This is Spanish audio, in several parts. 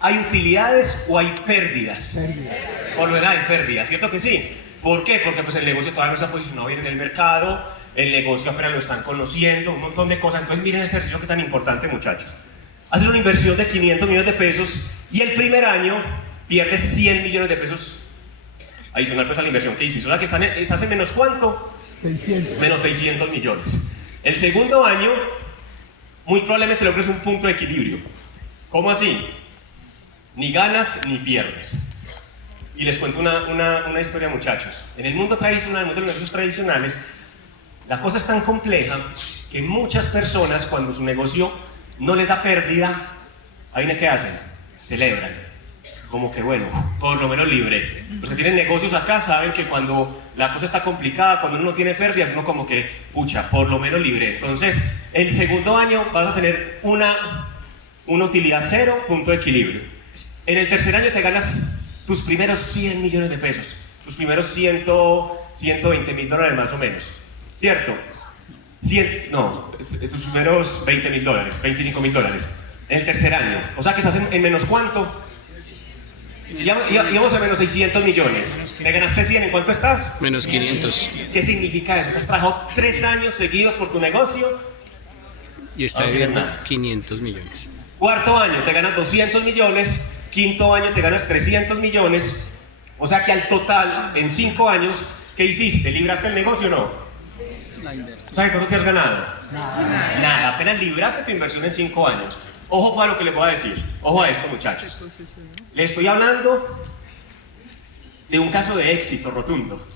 ¿hay utilidades o hay pérdidas? Por lo general hay pérdidas, ¿cierto que sí? ¿Por qué? Porque pues el negocio todavía no se ha posicionado bien en el mercado, el negocio apenas lo están conociendo, un montón de cosas. Entonces miren este ejercicio que tan importante, muchachos. Haces una inversión de 500 millones de pesos y el primer año pierdes 100 millones de pesos adicional pues a la inversión que hiciste. O sea que estás en menos ¿cuánto? 600. Menos 600 millones. El segundo año, muy probablemente logres un punto de equilibrio. ¿Cómo así? Ni ganas ni pierdes. Y les cuento una historia, muchachos. En el mundo tradicional, en el mundo de los negocios tradicionales, la cosa es tan compleja que muchas personas, cuando su negocio no les da pérdida, ¿ahí qué hacen? Celebran. Como que bueno, por lo menos libre. Los que tienen negocios acá saben que cuando la cosa está complicada, cuando uno no tiene pérdidas, uno como que, pucha, por lo menos libre. Entonces, el segundo año vas a tener una utilidad cero, punto de equilibrio. En el tercer año te ganas tus primeros 100 millones de pesos, tus primeros 120 mil dólares más o menos, ¿cierto? Tus primeros 20 mil dólares, 25 mil dólares, en el tercer año. O sea que estás en menos ¿cuánto? Íbamos a menos 600 millones. ¿Te ganaste 100? ¿En cuánto estás? Menos 500. ¿Qué significa eso? Que has trabajado 3 años seguidos por tu negocio. Y está debiendo 500 millones. Cuarto año te ganas 200 millones. Quinto año te ganas 300 millones. O sea que al total, en 5 años, ¿qué hiciste? ¿Libraste el negocio o no? O sea, ¿cuánto te has ganado? Nada. Apenas libraste tu inversión en 5 años. Ojo para lo que les voy a decir. Ojo a esto, muchachos. Les estoy hablando de un caso de éxito rotundo.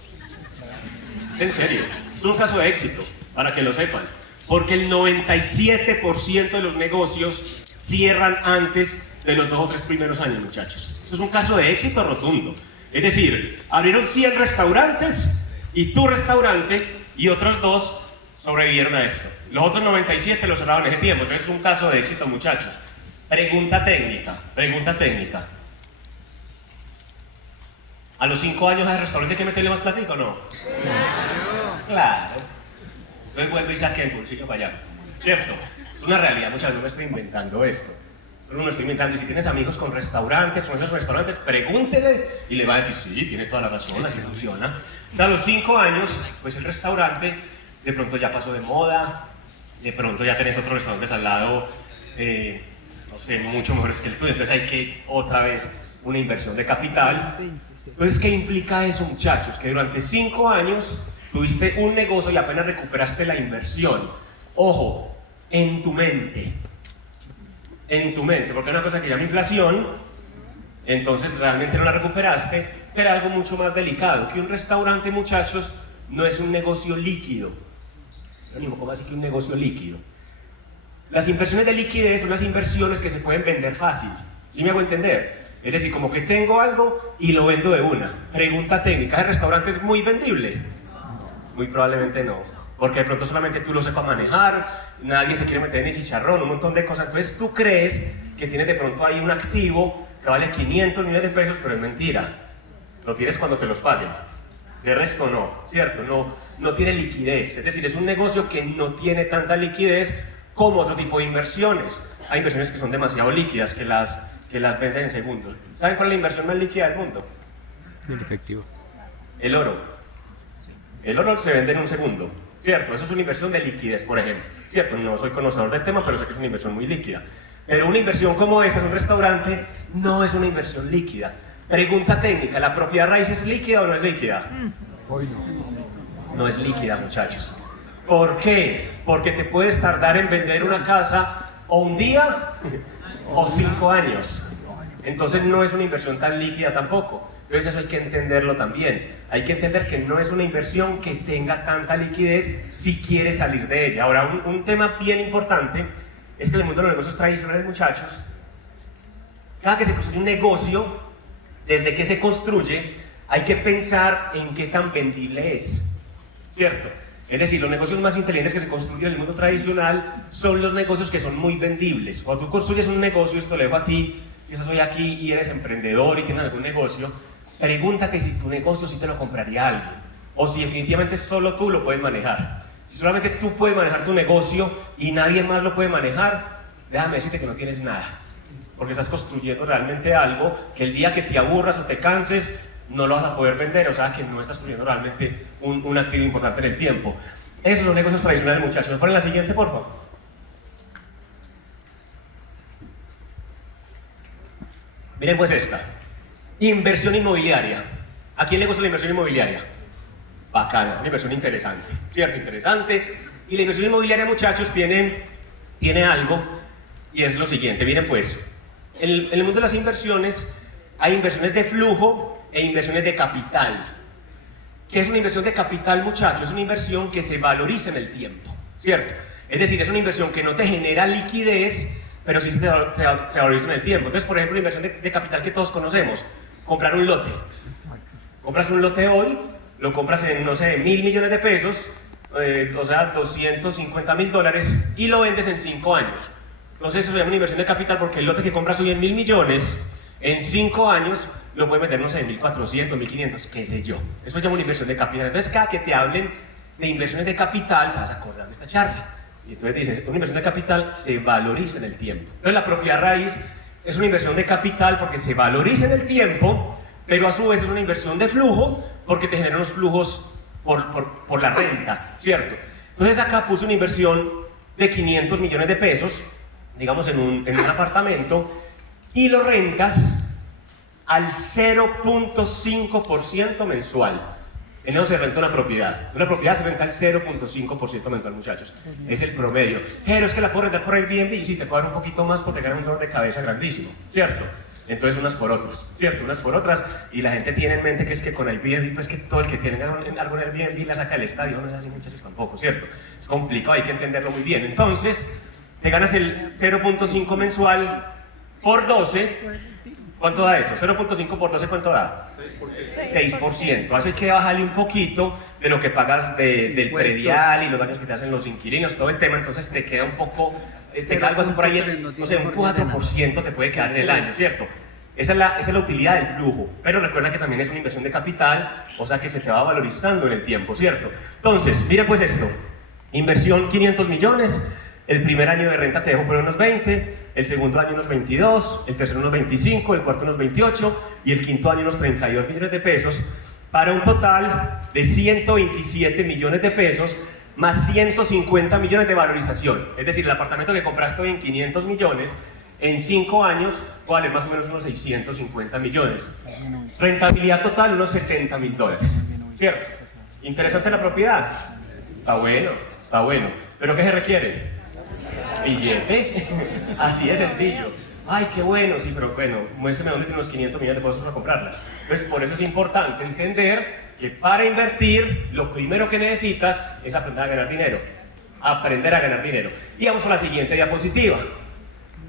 En serio, es un caso de éxito, para que lo sepan. Porque el 97% de los negocios cierran antes de los 2 o 3 primeros años, muchachos. Esto es un caso de éxito rotundo. Es decir, abrieron 100 restaurantes y tu restaurante y otros 2 sobrevivieron a esto. Los otros 97 los cerraron en ese tiempo. Entonces es un caso de éxito, muchachos. Pregunta técnica. ¿A los 5 años al restaurante hay que meterle más platica o no? Claro. Entonces vuelve y saque el bolsillo para allá. ¿Cierto? Es una realidad, muchas veces no me estoy inventando esto. Solo no estoy inventando. Y si tienes amigos con restaurantes, con esos restaurantes, pregúnteles y le va a decir, sí, tiene toda la razón, así funciona. A los 5 años, pues el restaurante de pronto ya pasó de moda, de pronto ya tenés otros restaurantes al lado, no sé, mucho mejores que el tuyo. Entonces hay que otra vez una inversión de capital. Entonces, ¿qué implica eso, muchachos? Que durante 5 años tuviste un negocio y apenas recuperaste la inversión. Ojo, en tu mente, porque hay una cosa que se llama inflación, entonces realmente no la recuperaste, pero algo mucho más delicado, que un restaurante, muchachos, no es un negocio líquido. ¿Cómo así que un negocio líquido? Las inversiones de liquidez son las inversiones que se pueden vender fácil. ¿Sí me hago entender? Es decir, como que tengo algo y lo vendo de una. Pregunta técnica, ¿el restaurante es muy vendible? Muy probablemente no. Porque de pronto solamente tú lo sepas manejar, nadie se quiere meter en el chicharrón, un montón de cosas. Entonces tú crees que tienes de pronto ahí un activo que vale 500 millones de pesos, pero es mentira. Lo tienes cuando te los paguen. De resto no, ¿cierto? No tiene liquidez. Es decir, es un negocio que no tiene tanta liquidez como otro tipo de inversiones. Hay inversiones que son demasiado líquidas, que las venden en segundos. ¿Saben cuál es la inversión más líquida del mundo? El efectivo. El oro. El oro se vende en un segundo, ¿cierto? Eso es una inversión de liquidez, por ejemplo. ¿Cierto? No soy conocedor del tema, pero sé que es una inversión muy líquida. Pero una inversión como esta en un restaurante no es una inversión líquida. Pregunta técnica, ¿la propiedad raíz es líquida o no es líquida? Hoy no. No es líquida, muchachos. ¿Por qué? Porque te puedes tardar en vender una casa o un día o 5 años. Entonces no es una inversión tan líquida tampoco. Entonces eso hay que entenderlo también. Hay que entender que no es una inversión que tenga tanta liquidez si quieres salir de ella. Ahora, un tema bien importante es que en el mundo de los negocios tradicionales, muchachos, cada que se construye un negocio, desde que se construye, hay que pensar en qué tan vendible es, ¿cierto? Es decir, los negocios más inteligentes que se construyen en el mundo tradicional son los negocios que son muy vendibles. Cuando tú construyes un negocio, esto lo dejo a ti, yo soy aquí y eres emprendedor y tienes algún negocio, pregúntate si tu negocio sí te lo compraría alguien, o si definitivamente solo tú lo puedes manejar. Si solamente tú puedes manejar tu negocio y nadie más lo puede manejar, déjame decirte que no tienes nada. porque estás construyendo realmente algo que el día que te aburras o te canses, no lo vas a poder vender, o sea que no estás construyendo realmente un activo importante en el tiempo. Esos son negocios tradicionales, muchachos. ¿Me ponen la siguiente, por favor? Miren pues esta. Inversión inmobiliaria. ¿A quién le gusta la inversión inmobiliaria? Bacana, una inversión interesante, ¿cierto? Interesante. Y la inversión inmobiliaria, muchachos, tiene algo, y es lo siguiente. Miren pues, en el mundo de las inversiones hay inversiones de flujo e inversiones de capital. ¿Qué es una inversión de capital, muchachos? Es una inversión que se valoriza en el tiempo, ¿cierto? Es decir, es una inversión que no te genera liquidez, pero sí se valoriza en el tiempo. Entonces, por ejemplo, la inversión de capital que todos conocemos, comprar un lote. Compras un lote hoy, lo compras en, no sé, 1.000 millones de pesos, o sea, $250.000, y lo vendes en 5 años. Entonces, eso se llama una inversión de capital porque el lote que compras hoy en 1.000 millones, en 5 años lo puedes vender, no sé, en 1.400, 1.500, qué sé yo. Eso se llama una inversión de capital. Entonces, cada que te hablen de inversiones de capital, te vas a acordar de esta charla. Y entonces dices, una inversión de capital se valoriza en el tiempo. Entonces, la propiedad raíz es una inversión de capital porque se valoriza en el tiempo, pero a su vez es una inversión de flujo porque te genera unos flujos por la renta, ¿cierto? Entonces, acá puse una inversión de 500 millones de pesos, digamos, en un apartamento, y lo rentas al 0.5% mensual. En eso se renta una propiedad. Una propiedad se renta al 0.5% mensual, muchachos. Es el promedio. Pero es que la puedo rentar por Airbnb y sí, te cobran un poquito más porque te ganan un dolor de cabeza grandísimo, ¿cierto? Entonces unas por otras, ¿cierto? Unas por otras. Y la gente tiene en mente que es que con Airbnb, pues que todo el que tiene algo en Airbnb la saca del estadio. No es así, muchachos, tampoco, ¿cierto? Es complicado, hay que entenderlo muy bien. Entonces, te ganas el 0.5 mensual por 12. ¿Cuánto da eso? 0.5 por 12, ¿cuánto da? 6%. Así que bajarle un poquito de lo que pagas del predial y los daños que te hacen los inquilinos, todo el tema. Entonces te queda un poco, te queda algo así por ahí, no sé, un 4% te puede quedar en el año, ¿cierto? Esa es la utilidad del flujo. Pero recuerda que también es una inversión de capital, o sea que se te va valorizando en el tiempo, ¿cierto? Entonces, mire pues esto. Inversión 500 millones. El primer año de renta te dejo por unos 20, el segundo año unos 22, el tercero unos 25, el cuarto unos 28 y el quinto año unos 32 millones de pesos, para un total de 127 millones de pesos más 150 millones de valorización. Es decir, el apartamento que compraste hoy en 500 millones, en 5 años vale más o menos unos 650 millones. Rentabilidad total unos $70.000, ¿cierto? ¿Interesante la propiedad? Está bueno, está bueno. ¿Pero qué se requiere? Billete, así de sencillo. Ay, qué bueno, sí, pero bueno, muéstrame dónde tiene unos 500 millones de pesos para comprarla. Pues por eso es importante entender que para invertir, lo primero que necesitas es aprender a ganar dinero. Aprender a ganar dinero. Y vamos a la siguiente diapositiva.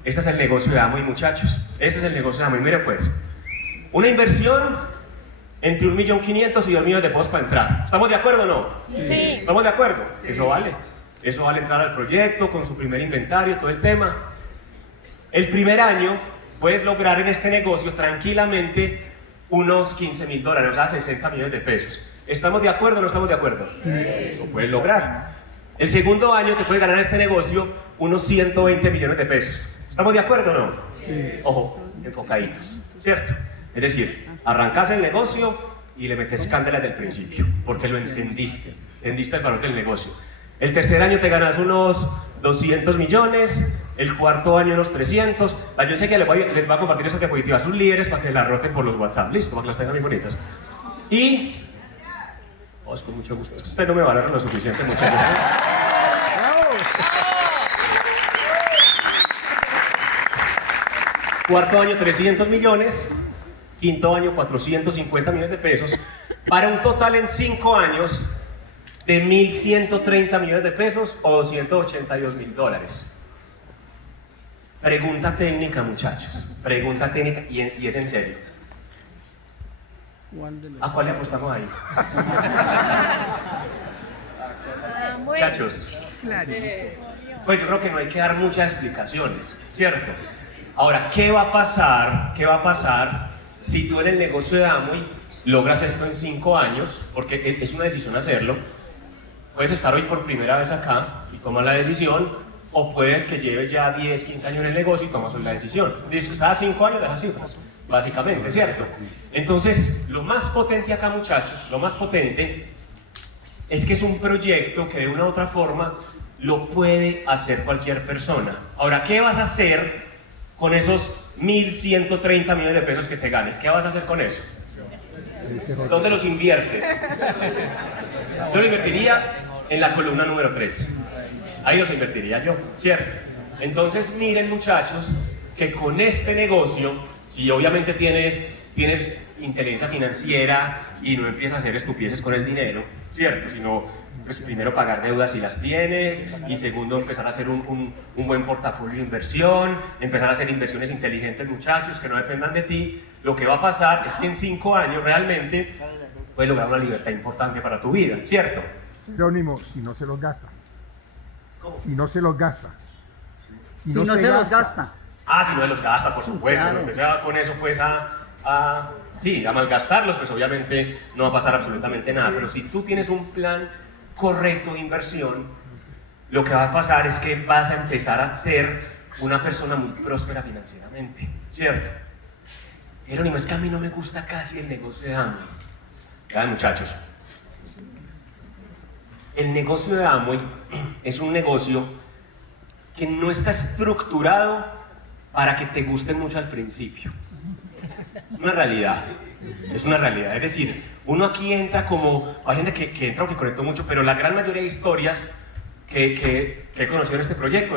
Este es el negocio de Amway, muchachos. Este es el negocio de Amway. Mire pues, una inversión entre 1.500.000 y 2 millones de pesos para entrar. ¿Estamos de acuerdo o no? Sí. ¿Estamos de acuerdo? Eso vale. Eso vale entrar al proyecto con su primer inventario, todo el tema. El primer año puedes lograr en este negocio tranquilamente unos $15.000, o sea, 60 millones de pesos. ¿Estamos de acuerdo o no estamos de acuerdo? Sí. Eso puedes lograr. El segundo año te puedes ganar en este negocio unos 120 millones de pesos. ¿Estamos de acuerdo o no? Sí. Ojo, enfocaditos, ¿cierto? Es decir, arrancas el negocio y le metes candela desde el principio, porque lo entendiste el valor del negocio. El tercer año te ganas unos 200 millones, el cuarto año unos 300. Yo sé que les voy a compartir esas diapositivas a sus líderes para que las roten por los WhatsApp, listo, para que las tengan bien bonitas. Y... es con mucho gusto, es que ustedes no me valoran lo suficiente, muchachos. Cuarto año 300 millones, quinto año 450 millones de pesos, para un total en 5 años de 1.130 millones de pesos o $282.000. Pregunta técnica, muchachos. Pregunta técnica y es en serio. ¿A cuál le apostamos ahí? Muchachos. Pues yo creo que no hay que dar muchas explicaciones, ¿cierto? Ahora, ¿qué va a pasar? ¿Qué va a pasar si tú en el negocio de Amway logras esto en 5 años? Porque es una decisión hacerlo. Puedes estar hoy por primera vez acá y tomar la decisión, o puede que lleve ya 10, 15 años en el negocio y tomas hoy la decisión. Dice, cada 5 años de las cifras, básicamente, ¿cierto? Entonces, lo más potente acá, muchachos, lo más potente es que es un proyecto que de una u otra forma lo puede hacer cualquier persona. Ahora, ¿qué vas a hacer con esos 1.130 millones de pesos que te ganes? ¿Qué vas a hacer con eso? ¿Dónde los inviertes? Yo lo invertiría en la columna número 3. Ahí los invertiría yo, ¿cierto? Entonces miren, muchachos, que con este negocio, si obviamente tienes inteligencia financiera y no empiezas a hacer estupideces con el dinero, ¿cierto? Sino, pues primero pagar deudas si las tienes, y segundo empezar a hacer un buen portafolio de inversión, empezar a hacer inversiones inteligentes, muchachos, que no dependan de ti. Lo que va a pasar es que en 5 años realmente puedes lograr una libertad importante para tu vida, ¿cierto? Jerónimo, si no se los gasta. Si no se los gasta. Si no se los gasta. Ah, si no los gasta, por supuesto. Claro. Usted se va con eso pues a malgastarlos, pues obviamente no va a pasar absolutamente nada. Pero si tú tienes un plan correcto de inversión, lo que va a pasar es que vas a empezar a ser una persona muy próspera financieramente, ¿cierto? Jerónimo, es que a mí no me gusta casi el negocio de Amway. Vean, muchachos, el negocio de Amway es un negocio que no está estructurado para que te guste mucho al principio. Es una realidad. Es una realidad. Es decir, uno aquí entra como... Hay gente que entra o que conectó mucho, pero la gran mayoría de historias que he conocido en este proyecto,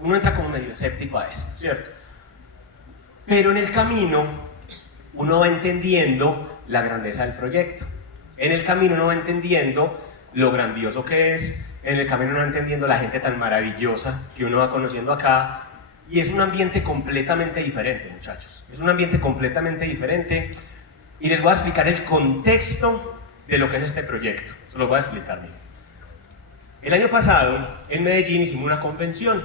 uno entra como medio escéptico a esto, ¿cierto? Pero en el camino uno va entendiendo la grandeza del proyecto. En el camino uno va entendiendo lo grandioso que es. En el camino uno va entendiendo la gente tan maravillosa que uno va conociendo acá. Y es un ambiente completamente diferente, muchachos. Es un ambiente completamente diferente. Y les voy a explicar el contexto de lo que es este proyecto. Se lo voy a explicar. Miren. El año pasado, en Medellín, hicimos una convención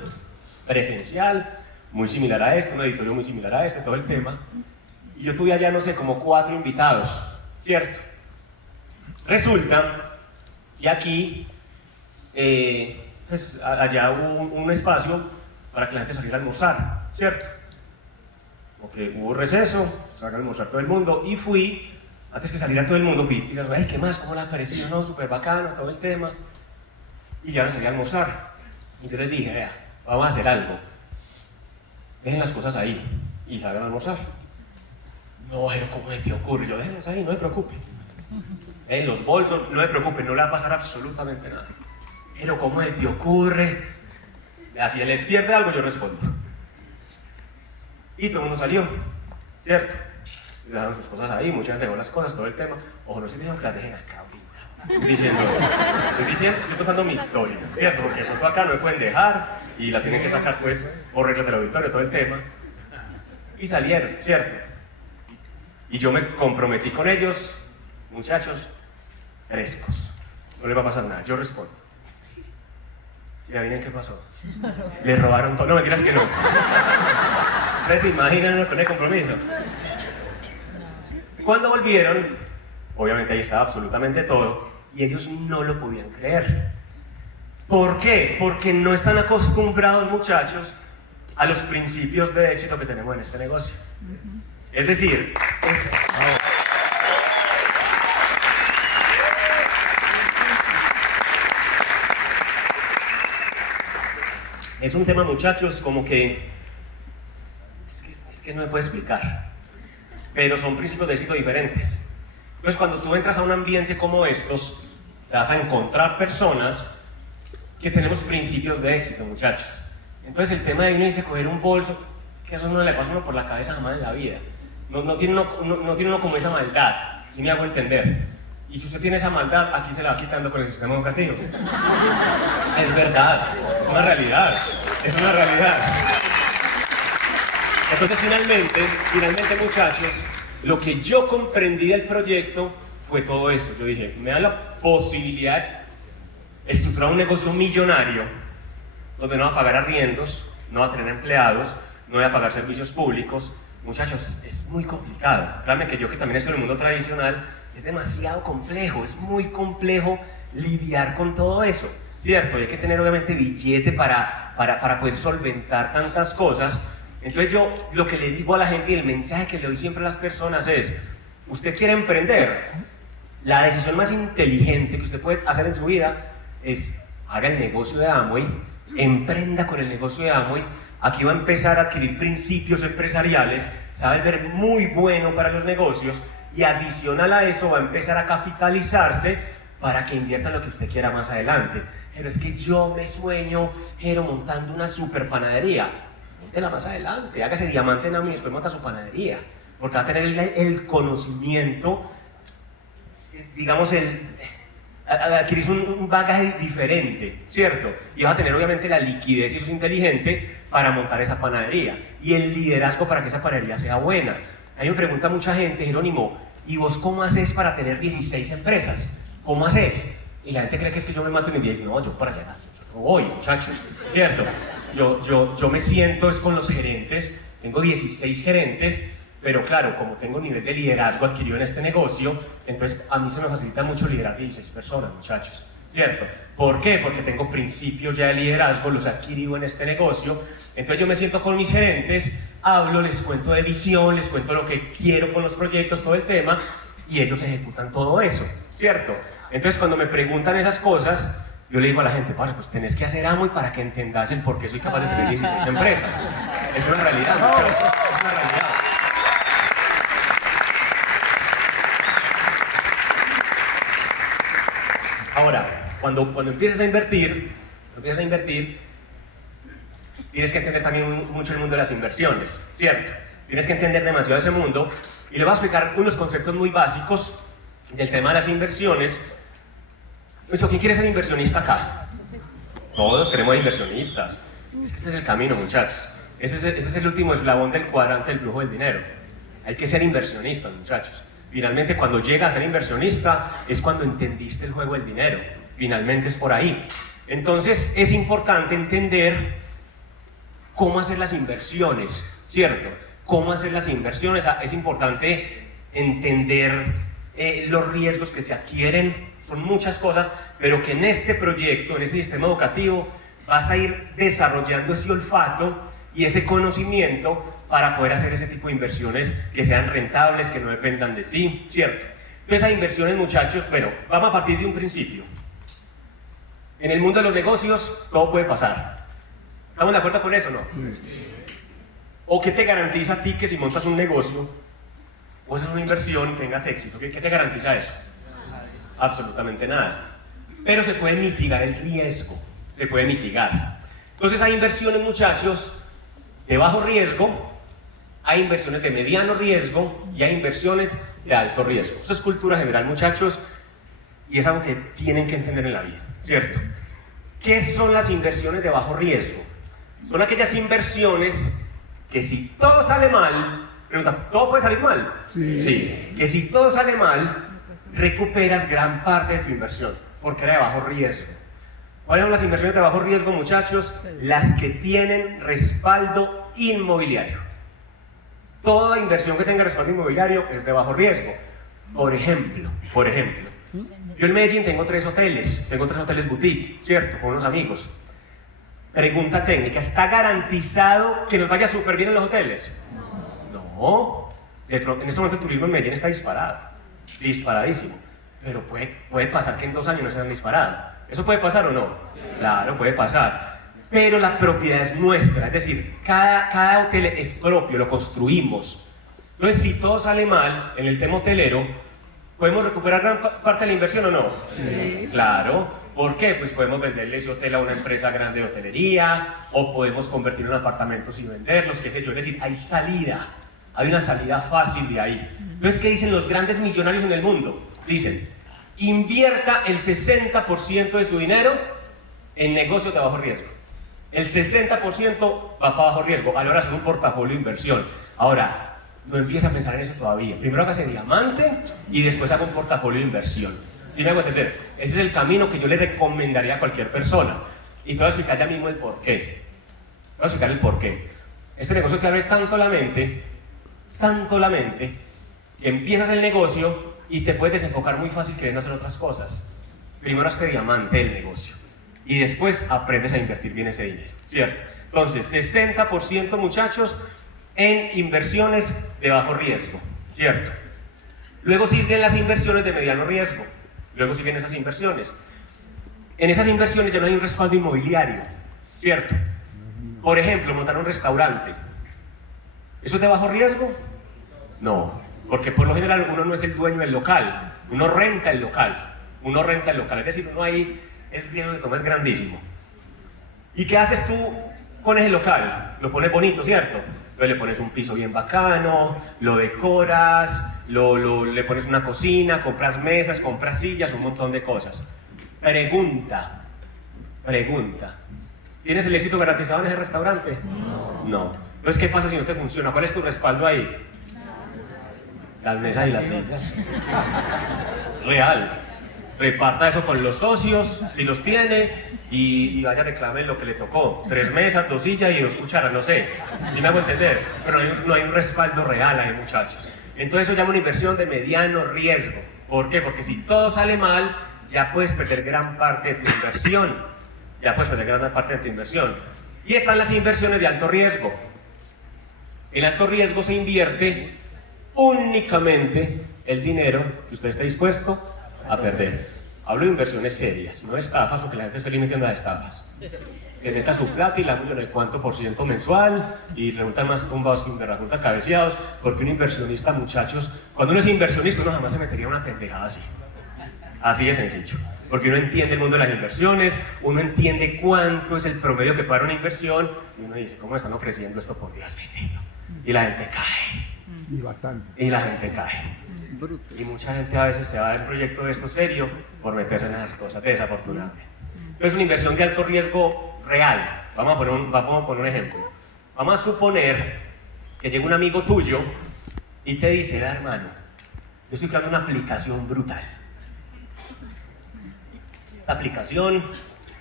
presencial, muy similar a este, un auditorio muy similar a este, todo el tema. Y yo tuve allá, no sé, como 4 invitados, ¿cierto? Resulta que aquí, pues allá hubo un espacio para que la gente saliera a almorzar, ¿cierto? Porque hubo receso, salga a almorzar todo el mundo, y fui, antes que saliera todo el mundo, fui, y dije, ay, ¿qué más? ¿Cómo le ha parecido? No, súper bacano, todo el tema. Y ya no salí a almorzar. Y yo les dije, vea, vamos a hacer algo. Dejen las cosas ahí y salgan a almorzar. No, pero ¿cómo te ocurre? Yo, déjenlas ahí, no se preocupe. En los bolsos, no se preocupe, no le va a pasar absolutamente nada. Pero ¿cómo te ocurre? Si les pierde algo, yo respondo. Y todo el mundo salió, ¿cierto? Y dejaron sus cosas ahí, mucha gente dejó las cosas, todo el tema. Ojo, no se dijeron que las dejen acá ahorita. Estoy diciendo eso. Estoy contando mi historia, ¿cierto? Porque por todo acá no me pueden dejar y las tienen que sacar, pues, por reglas del auditorio, todo el tema. Y salieron, ¿cierto? Y yo me comprometí con ellos, muchachos, frescos. No les va a pasar nada, yo respondo. ¿Y adivinen qué pasó? Le robaron todo. No, mentiras que no. ¿Ustedes se imaginan con el compromiso? Cuando volvieron, obviamente ahí estaba absolutamente todo, y ellos no lo podían creer. ¿Por qué? Porque no están acostumbrados, muchachos, a los principios de éxito que tenemos en este negocio. Es decir, es un tema, muchachos, como que es que no me puedo explicar, pero son principios de éxito diferentes. Entonces, cuando tú entras a un ambiente como estos, te vas a encontrar personas que tenemos principios de éxito, muchachos. Entonces, el tema de uno dice coger un bolso, que eso no le pasa a uno por la cabeza jamás en la vida. No tiene uno como esa maldad, si me hago entender. Y si usted tiene esa maldad, aquí se la va quitando con el sistema educativo. Es verdad, es una realidad, es una realidad. Entonces finalmente muchachos, lo que yo comprendí del proyecto fue todo eso. Yo dije, me da la posibilidad de estructurar un negocio millonario, donde no va a pagar arriendos, no va a tener empleados, no voy a pagar servicios públicos. Muchachos, es muy complicado. Créanme que yo, que también estoy en el mundo tradicional, es demasiado complejo, es muy complejo lidiar con todo eso. ¿cierto? Y hay que tener obviamente billete para poder solventar tantas cosas. Entonces yo lo que le digo a la gente y el mensaje que le doy siempre a las personas es, usted quiere emprender, la decisión más inteligente que usted puede hacer en su vida es haga el negocio de Amway, emprenda con el negocio de Amway. Aquí va a empezar a adquirir principios empresariales, se va a volver muy bueno para los negocios y adicional a eso va a empezar a capitalizarse para que invierta en lo que usted quiera más adelante. Pero es que yo me sueño, Jero, montando una super panadería. Móntela más adelante, hágase diamante en Amway y después monta su panadería, porque va a tener el conocimiento, digamos, adquirís un bagaje diferente, ¿cierto? Y vas a tener obviamente la liquidez, y eso es inteligente, para montar esa panadería y el liderazgo para que esa panadería sea buena. A mí me pregunta mucha gente, Jerónimo, ¿y vos cómo haces para tener 16 empresas? ¿Cómo haces? Y la gente cree que es que yo me mato en mis 10. No, yo para allá, yo no voy, muchachos, ¿cierto? Yo me siento es con los gerentes, tengo 16 gerentes, pero claro, como tengo nivel de liderazgo adquirido en este negocio, entonces a mí se me facilita mucho liderar 16 personas, muchachos, ¿cierto? ¿Por qué? Porque tengo principios ya de liderazgo, los he adquirido en este negocio. Entonces yo me siento con mis gerentes, hablo, les cuento de visión, les cuento lo que quiero con los proyectos, todo el tema, y ellos ejecutan todo eso, ¿cierto? Entonces cuando me preguntan esas cosas, yo le digo a la gente, parce, pues tenés que hacer Amway para que entendas el por qué soy capaz de tener 16 empresas. Es una realidad, muchachos, es una realidad. Ahora, cuando empiezas a invertir, tienes que entender también mucho el mundo de las inversiones, ¿cierto? Tienes que entender demasiado ese mundo y le voy a explicar unos conceptos muy básicos del tema de las inversiones. ¿Quién quiere ser inversionista acá? Todos queremos ser inversionistas. Es que ese es el camino, muchachos. Ese es el último eslabón del cuadrante del flujo del dinero. Hay que ser inversionistas, muchachos. Finalmente, cuando llegas a ser inversionista, es cuando entendiste el juego del dinero. Finalmente es por ahí. Entonces, es importante entender cómo hacer las inversiones, ¿cierto? Cómo hacer las inversiones. Es importante entender los riesgos que se adquieren. Son muchas cosas, pero que en este proyecto, en este sistema educativo, vas a ir desarrollando ese olfato y ese conocimiento para poder hacer ese tipo de inversiones que sean rentables, que no dependan de ti, ¿cierto? Entonces hay inversiones, muchachos, pero vamos a partir de un principio. En el mundo de los negocios todo puede pasar. ¿Estamos de acuerdo con eso o no? ¿O qué te garantiza a ti que si montas un negocio o haces una inversión tengas éxito? ¿Qué te garantiza eso? Absolutamente nada. Pero se puede mitigar el riesgo, se puede mitigar. Entonces hay inversiones, muchachos, de bajo riesgo, hay inversiones de mediano riesgo y hay inversiones de alto riesgo. Eso es cultura general, muchachos, y es algo que tienen que entender en la vida, ¿cierto? ¿Qué son las inversiones de bajo riesgo? Son aquellas inversiones que si todo sale mal, pregunta, ¿todo puede salir mal? Sí. Que si todo sale mal, recuperas gran parte de tu inversión, porque era de bajo riesgo. ¿Cuáles son las inversiones de bajo riesgo, muchachos? Las que tienen respaldo inmobiliario. Toda inversión que tenga respaldo inmobiliario es de bajo riesgo. Por ejemplo, yo en Medellín tengo 3 hoteles boutique, ¿cierto? Con unos amigos. Pregunta técnica, ¿está garantizado que nos vaya súper bien en los hoteles? No. En este momento el turismo en Medellín está disparadísimo. Pero puede pasar que en 2 años no se han disparado. ¿Eso puede pasar o no? Claro, puede pasar. Pero la propiedad es nuestra, es decir, cada hotel es propio, lo construimos. Entonces, si todo sale mal en el tema hotelero, ¿podemos recuperar gran parte de la inversión o no? Sí. Claro. ¿Por qué? Pues podemos venderle ese hotel a una empresa grande de hotelería, o podemos convertirlo en apartamentos y venderlos, qué sé yo. Es decir, hay salida, hay una salida fácil de ahí. Entonces, ¿qué dicen los grandes millonarios en el mundo? Dicen, invierta el 60% de su dinero en negocios de bajo riesgo. El 60% va para bajo riesgo, a la hora de hacer un portafolio de inversión. Ahora, no empieza a pensar en eso todavía. Primero hágase diamante y después haga un portafolio de inversión. ¿Sí me hago entender? Ese es el camino que yo le recomendaría a cualquier persona. Y te voy a explicar ya mismo el porqué. Te voy a explicar el porqué. Este negocio te abre tanto la mente, que empiezas el negocio y te puedes desenfocar muy fácil queriendo hacer otras cosas. Primero hazte diamante del negocio. y después aprendes a invertir bien ese dinero, ¿cierto? Entonces, 60% muchachos en inversiones de bajo riesgo, ¿cierto? Luego siguen las inversiones de mediano riesgo, luego siguen esas inversiones. En esas inversiones ya no hay un respaldo inmobiliario, ¿cierto? Por ejemplo, montar un restaurante. ¿Eso es de bajo riesgo? No, porque por lo general uno no es el dueño del local, uno renta el local, es decir, uno ahí, el riesgo que toma es grandísimo. ¿Y qué haces tú con ese local? Lo pones bonito, ¿cierto? Entonces le pones un piso bien bacano, lo decoras, le pones una cocina, compras mesas, compras sillas, un montón de cosas. Pregunta. ¿Tienes el éxito garantizado en ese restaurante? No. Entonces, ¿qué pasa si no te funciona? ¿Cuál es tu respaldo ahí? Las mesas y las sillas. Real. Reparta eso con los socios, si los tiene, y vaya reclame lo que le tocó. 3 mesas, 2 sillas y 2 cucharas, no sé. ¿Sí me hago entender? Pero no hay un respaldo real ahí, muchachos. Entonces eso llama una inversión de mediano riesgo. ¿Por qué? Porque si todo sale mal, ya puedes perder gran parte de tu inversión. Y están las inversiones de alto riesgo. En alto riesgo se invierte únicamente el dinero que usted está dispuesto a perder. Hablo de inversiones serias, no estafas, porque la gente es feliz metiendo las estafas. Que meta su plata y la hago yo no sé cuánto % mensual y resultan más tumbados que un berracuta cabeceados, porque un inversionista, muchachos, cuando uno es inversionista uno jamás se metería en una pendejada así. Así de sencillo. Porque uno entiende el mundo de las inversiones, uno entiende cuánto es el promedio que paga una inversión, y uno dice, ¿cómo están ofreciendo esto, por Dios bendito? Y la gente cae. Y bastante. Y la gente cae. Y mucha gente a veces se va del proyecto de esto serio por meterse en esas cosas, desafortunadamente. Entonces, una inversión de alto riesgo real. Vamos a poner un ejemplo. Vamos a suponer que llega un amigo tuyo y te dice, hermano, yo estoy creando una aplicación brutal. Esta aplicación,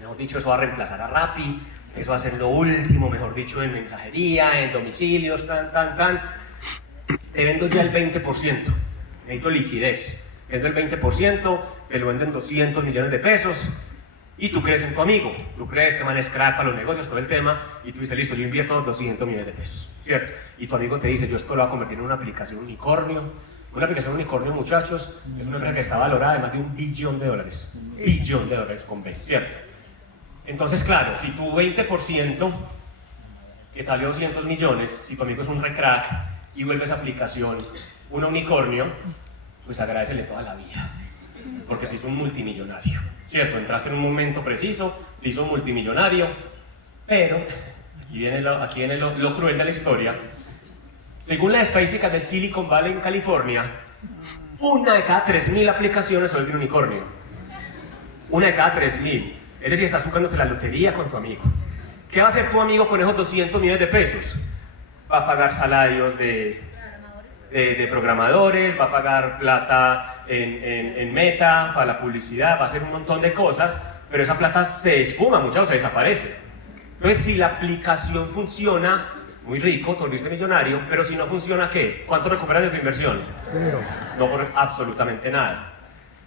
mejor dicho, eso va a reemplazar a Rappi, eso va a ser lo último, mejor dicho, en mensajería, en domicilios, te vendo ya el 20%, necesito liquidez, vendo el 20%, te lo venden 200 millones de pesos, y tú crees en tu amigo, tú crees, este man es crack para los negocios, todo el tema, y tú dices, listo, yo invierto 200 millones de pesos, ¿cierto? Y tu amigo te dice, yo esto lo voy a convertir en una aplicación unicornio. Una aplicación unicornio, muchachos, es una empresa que está valorada de más de $1 billón. $1 billón con B, ¿cierto? Entonces, claro, si tu 20%, que vale 200 millones, si tu amigo es un recrack y vuelve esa aplicación una unicornio, pues agradecele toda la vida, porque te hizo un multimillonario, ¿cierto? Entraste en un momento preciso, te hizo un multimillonario, pero aquí viene lo cruel de la historia. Según las estadísticas del Silicon Valley en California, 1 de cada 3.000 aplicaciones se vuelve un unicornio. 1 de cada 3.000. Es decir, estás jugándote la lotería con tu amigo. ¿Qué va a hacer tu amigo con esos 200 millones de pesos? Va a pagar salarios de programadores, va a pagar plata en Meta, para la publicidad, va a hacer un montón de cosas, pero esa plata se esfuma, muchachos, se desaparece. Entonces, si la aplicación funciona, muy rico, te volviste millonario, pero si no funciona, ¿qué? ¿Cuánto recuperas de tu inversión? Cero. No por absolutamente nada.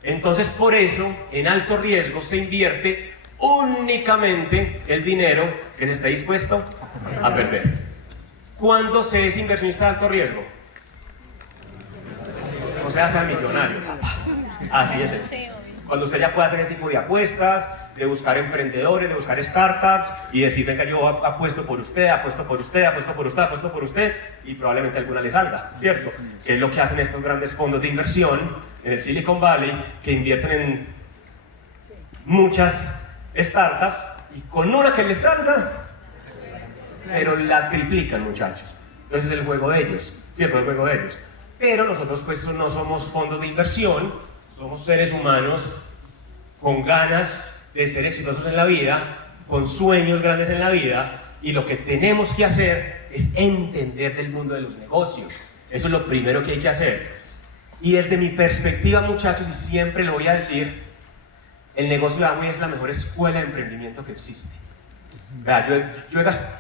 Entonces, por eso, en alto riesgo se invierte únicamente el dinero que se esté dispuesto a perder. ¿Cuándo se es inversionista de alto riesgo? O sea millonario, papá. Así es eso. Cuando usted ya puede hacer ese tipo de apuestas, de buscar emprendedores, de buscar startups y decir, venga, yo apuesto por usted, y probablemente alguna le salga, ¿cierto? Que es lo que hacen estos grandes fondos de inversión en el Silicon Valley, que invierten en muchas startups y con una que les salga, pero la triplican, muchachos. Entonces es el juego de ellos, ¿cierto? El juego de ellos. Pero nosotros pues no somos fondos de inversión, somos seres humanos con ganas de ser exitosos en la vida, con sueños grandes en la vida, y lo que tenemos que hacer es entender del mundo de los negocios. Eso es lo primero que hay que hacer. Y desde mi perspectiva, muchachos, y siempre lo voy a decir, el negocio de Amway es la mejor escuela de emprendimiento que existe. Vea, yo he gastado,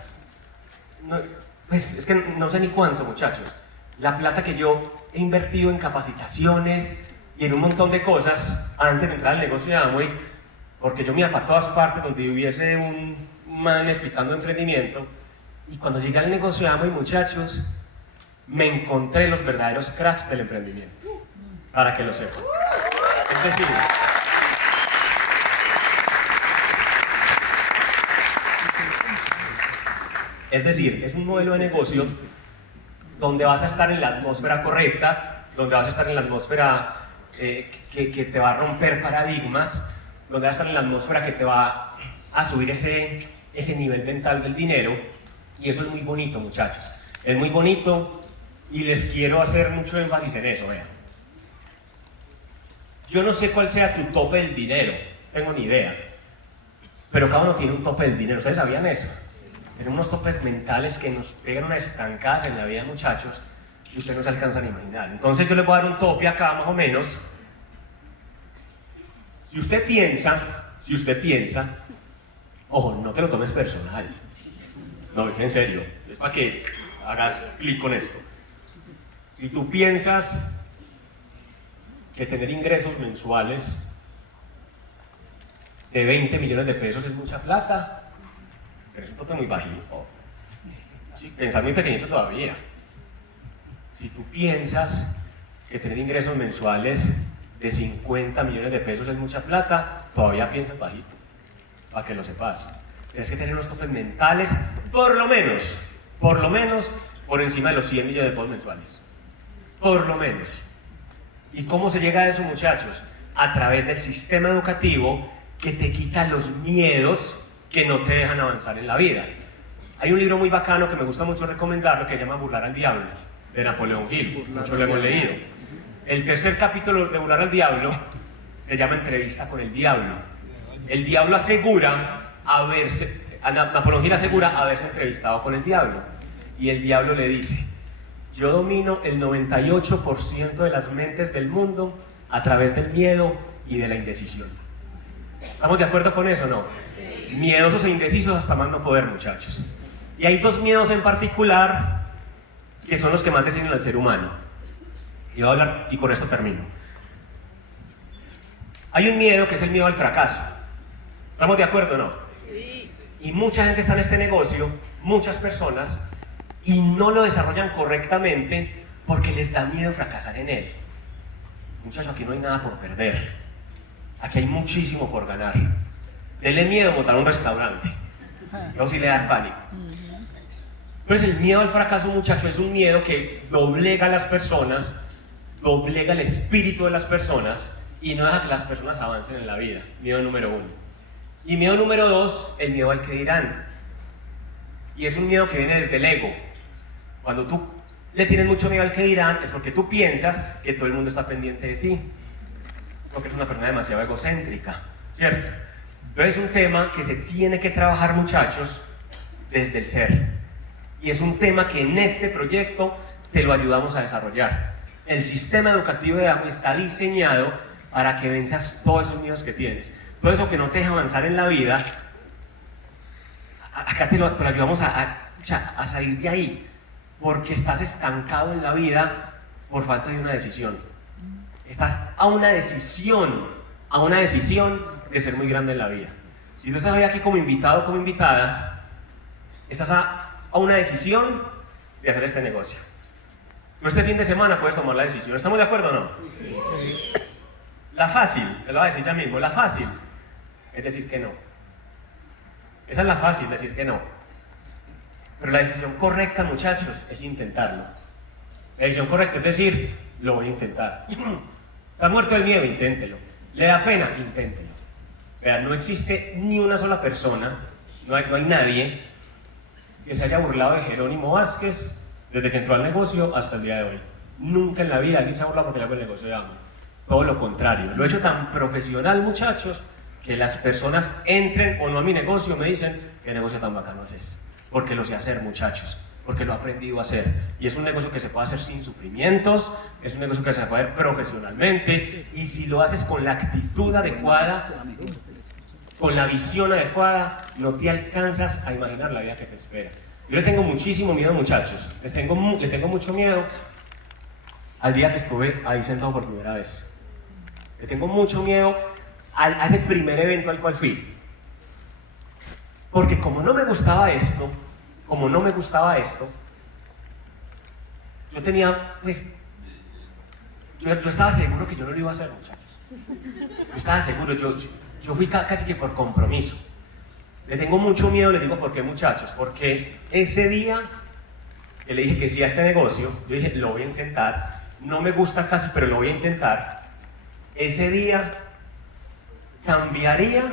pues es que no sé ni cuánto, muchachos. La plata que yo he invertido en capacitaciones y en un montón de cosas antes de entrar al negocio de Amway, porque yo me iba para todas partes donde hubiese un man explicando emprendimiento, y cuando llegué al negocio de Amway, muchachos, me encontré los verdaderos cracks del emprendimiento, para que lo sepan. Es decir, es un modelo de negocio donde vas a estar en la atmósfera correcta, donde vas a estar en la atmósfera que te va a romper paradigmas, donde vas a estar en la atmósfera que te va a subir ese nivel mental del dinero, y eso es muy bonito, muchachos. Es muy bonito y les quiero hacer mucho énfasis en eso, vean. Yo no sé cuál sea tu tope del dinero, no tengo ni idea, pero cada uno tiene un tope del dinero. ¿Ustedes sabían eso? Tenemos unos topes mentales que nos pegan unas estancadas en la vida, muchachos, y ustedes no se alcanzan a imaginar. Entonces yo les voy a dar un tope acá, más o menos. Si usted piensa, ojo, no te lo tomes personal. No, es en serio, es para que hagas clic con esto. Si tú piensas que tener ingresos mensuales de 20 millones de pesos es mucha plata, pero es un tope muy bajito. Sí, pensar muy pequeñito todavía. Si tú piensas que tener ingresos mensuales de 50 millones de pesos es mucha plata, todavía piensas bajito, para que lo sepas. Tienes que tener unos topes mentales, por lo menos, por encima de los 100 millones de pesos mensuales. Por lo menos. ¿Y cómo se llega a eso, muchachos? A través del sistema educativo que te quita los miedos que no te dejan avanzar en la vida. Hay un libro muy bacano que me gusta mucho recomendarlo, que se llama Burlar al Diablo, de Napoleón Hill. Muchos lo hemos leído. El tercer capítulo de Burlar al Diablo se llama Entrevista con el Diablo. El diablo asegura Napoleón Hill asegura haberse entrevistado con el diablo. Y el diablo le dice: yo domino el 98% de las mentes del mundo a través del miedo y de la indecisión. ¿Estamos de acuerdo con eso o no? Sí. Miedosos e indecisos hasta más no poder, muchachos. Y hay dos miedos en particular que son los que más detienen al ser humano. Y voy a hablar, y con esto termino. Hay un miedo que es el miedo al fracaso. ¿Estamos de acuerdo o no? Sí. Y mucha gente está en este negocio, muchas personas, y no lo desarrollan correctamente porque les da miedo fracasar en él. Muchachos, aquí no hay nada por perder. Aquí hay muchísimo por ganar. Denle miedo a montar un restaurante. Eso sí le da pánico. Entonces el miedo al fracaso, muchachos, es un miedo que doblega a las personas, doblega el espíritu de las personas y no deja que las personas avancen en la vida. Miedo número 1. Y miedo número 2, el miedo al que dirán. Y es un miedo que viene desde el ego. Cuando tú le tienes mucho miedo al que dirán, es porque tú piensas que todo el mundo está pendiente de ti. Porque eres una persona demasiado egocéntrica, ¿cierto? Entonces es un tema que se tiene que trabajar, muchachos, desde el ser. Y es un tema que en este proyecto te lo ayudamos a desarrollar. El sistema educativo de Amway está diseñado para que venzas todos esos miedos que tienes. Todo eso que no te deja avanzar en la vida, acá te lo ayudamos a salir de ahí. Porque estás estancado en la vida por falta de una decisión. Estás a una decisión de ser muy grande en la vida. Si tú estás hoy aquí como invitado o como invitada, estás a una decisión de hacer este negocio. Tú este fin de semana puedes tomar la decisión. ¿Estamos de acuerdo o no? Sí. La fácil, te lo voy a decir ya mismo, la fácil es decir que no. Esa es la fácil, decir que no. Pero la decisión correcta, muchachos, es intentarlo. La decisión correcta es decir, lo voy a intentar. Está muerto el miedo, inténtelo. ¿Le da pena? Inténtelo. Vean, no existe ni una sola persona, no hay nadie que se haya burlado de Jerónimo Vázquez desde que entró al negocio hasta el día de hoy. Nunca en la vida alguien se ha burlado porque le hago el negocio de Amway. Todo lo contrario. Lo he hecho tan profesional, muchachos, que las personas entren o no a mi negocio me dicen qué negocio tan bacano es. Porque lo sé hacer, muchachos. Porque lo he aprendido a hacer. Y es un negocio que se puede hacer sin sufrimientos, es un negocio que se puede hacer profesionalmente, y si lo haces con la actitud adecuada, con la visión adecuada, no te alcanzas a imaginar la vida que te espera. Yo le tengo muchísimo miedo, muchachos. Le tengo mucho miedo al día que estuve ahí sentado por primera vez. Le tengo mucho miedo a ese primer evento al cual fui. Porque como no me gustaba esto, yo tenía, pues, yo estaba seguro que yo no lo iba a hacer, muchachos. Yo estaba seguro, yo fui casi que por compromiso. Le tengo mucho miedo, les digo por qué, muchachos, porque ese día que le dije que sí a este negocio, yo dije, lo voy a intentar, no me gusta casi, pero lo voy a intentar. Ese día cambiaría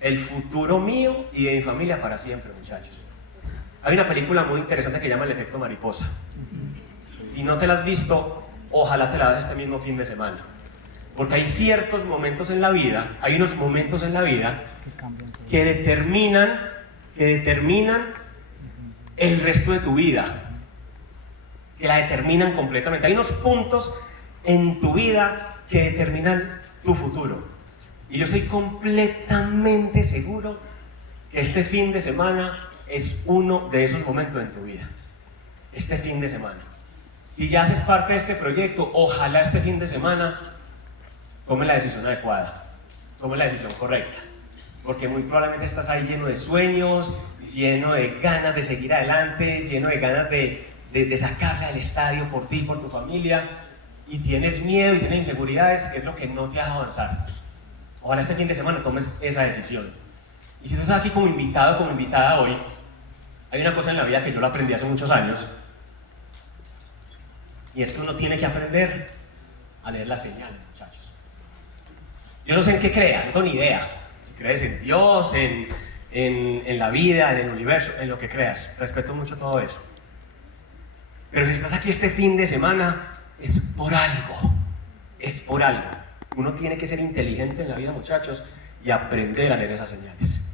el futuro mío y de mi familia para siempre, muchachos. Hay una película muy interesante que se llama El efecto mariposa. Si no te la has visto, ojalá te la veas este mismo fin de semana. Porque hay ciertos momentos en la vida, hay unos momentos en la vida que determinan el resto de tu vida. Que la determinan completamente. Hay unos puntos en tu vida que determinan tu futuro. Y yo estoy completamente seguro que este fin de semana es uno de esos momentos en tu vida. Este fin de semana. Si ya haces parte de este proyecto, ojalá este fin de semana tome la decisión adecuada, tome la decisión correcta. Porque muy probablemente estás ahí lleno de sueños, lleno de ganas de seguir adelante, lleno de ganas de sacarla del estadio por ti, por tu familia, y tienes miedo y tienes inseguridades, que es lo que no te deja avanzar. Ojalá este fin de semana tomes esa decisión. Y si tú estás aquí como invitado, como invitada hoy, hay una cosa en la vida que yo lo aprendí hace muchos años, y es que uno tiene que aprender a leer las señales, muchachos. Yo no sé en qué creas, no tengo ni idea. Si crees en Dios, en la vida, en el universo, en lo que creas. Respeto mucho todo eso. Pero si estás aquí este fin de semana, es por algo. Es por algo. Uno tiene que ser inteligente en la vida, muchachos, y aprender a leer esas señales.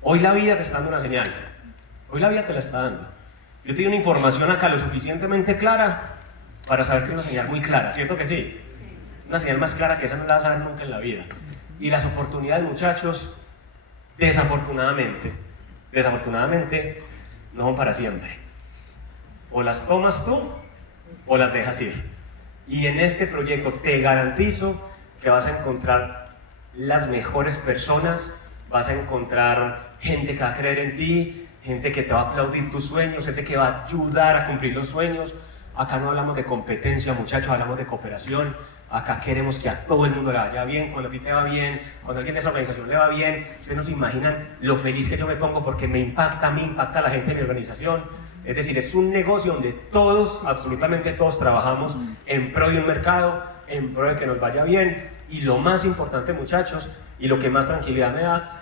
Hoy la vida te está dando una señal. Hoy la vida te la está dando. Yo te doy una información acá lo suficientemente clara para saber que es una señal muy clara, ¿cierto que sí? Una señal más clara que esa no la vas a ver nunca en la vida. Y las oportunidades, muchachos, desafortunadamente, no son para siempre. O las tomas tú o las dejas ir. Y en este proyecto te garantizo que vas a encontrar las mejores personas, vas a encontrar gente que va a creer en ti, gente que te va a aplaudir tus sueños, gente que va a ayudar a cumplir los sueños. Acá no hablamos de competencia, muchachos, hablamos de cooperación. Acá queremos que a todo el mundo le vaya bien. Cuando a ti te va bien, cuando a alguien de esa organización le va bien, ustedes no se imaginan lo feliz que yo me pongo porque me impacta a mí, impacta a la gente de mi organización. Es decir, es un negocio donde todos, absolutamente todos, trabajamos en pro de un mercado, en pro de que nos vaya bien. Y lo más importante, muchachos, y lo que más tranquilidad me da,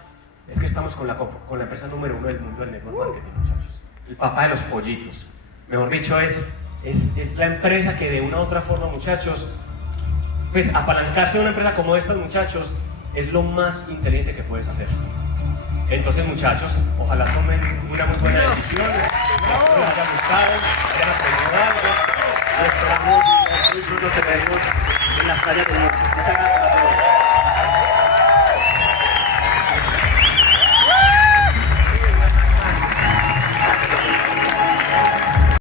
es que estamos con la empresa número 1 del mundo del network marketing, muchachos. El papá de los pollitos. Mejor dicho, es la empresa que de una u otra forma, muchachos, pues apalancarse de una empresa como esta, muchachos, es lo más inteligente que puedes hacer. Entonces, muchachos, ojalá tomen una muy buena decisión, espero les haya gustado, hayan aprendido algo, y esperamos que los tenernos en las calles del mundo. Muchas gracias.